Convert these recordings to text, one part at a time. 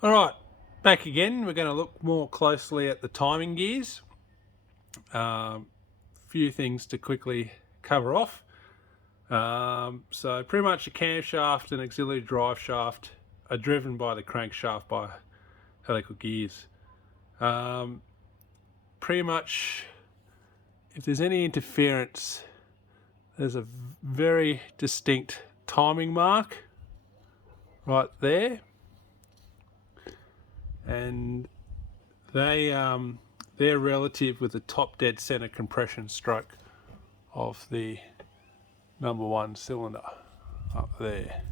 Alright, back again. We're going to look more closely at the timing gears. Few things to quickly cover off. So pretty much the camshaft and auxiliary drive shaft are driven by the crankshaft by helical gears. Pretty much if there's any interference, there's a very distinct timing mark right there, and they're relative with the top dead center compression stroke of the number one cylinder up there.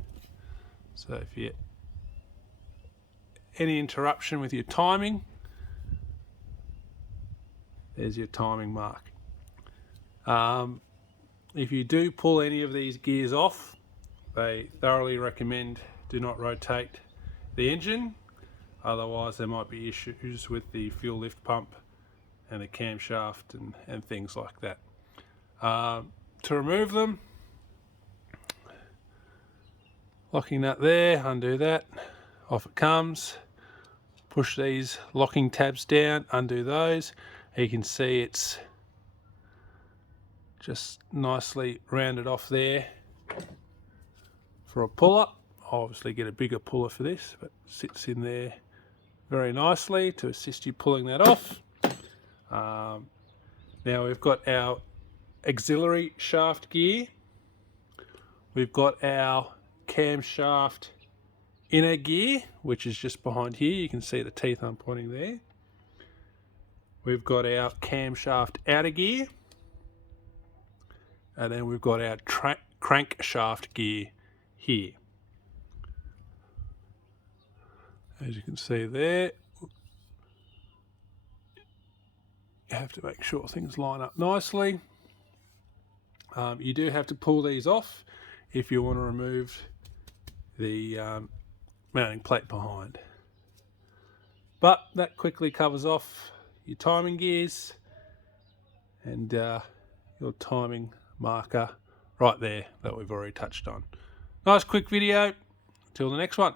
So if you get any interruption with your timing, there's your timing mark. If you do pull any of these gears off, they thoroughly recommend do not rotate the engine, otherwise there might be issues with the fuel lift pump and the camshaft and things like that. To remove them, locking nut there, undo that, off it comes. Push these locking tabs down, undo those. You can see it's just nicely rounded off there for a puller. I'll obviously get a bigger puller for this, but it sits in there very nicely to assist you pulling that off. Now we've got our auxiliary shaft gear. We've got our camshaft inner gear, which is just behind here. You can see the teeth I'm pointing there. We've got our camshaft outer gear, and then we've got our crankshaft gear here. As you can see there, you have to make sure things line up nicely. You do have to pull these off if you want to remove the mounting plate behind. But that quickly covers off your timing gears and your timing marker right there that we've already touched on. Nice quick video. Till the next one.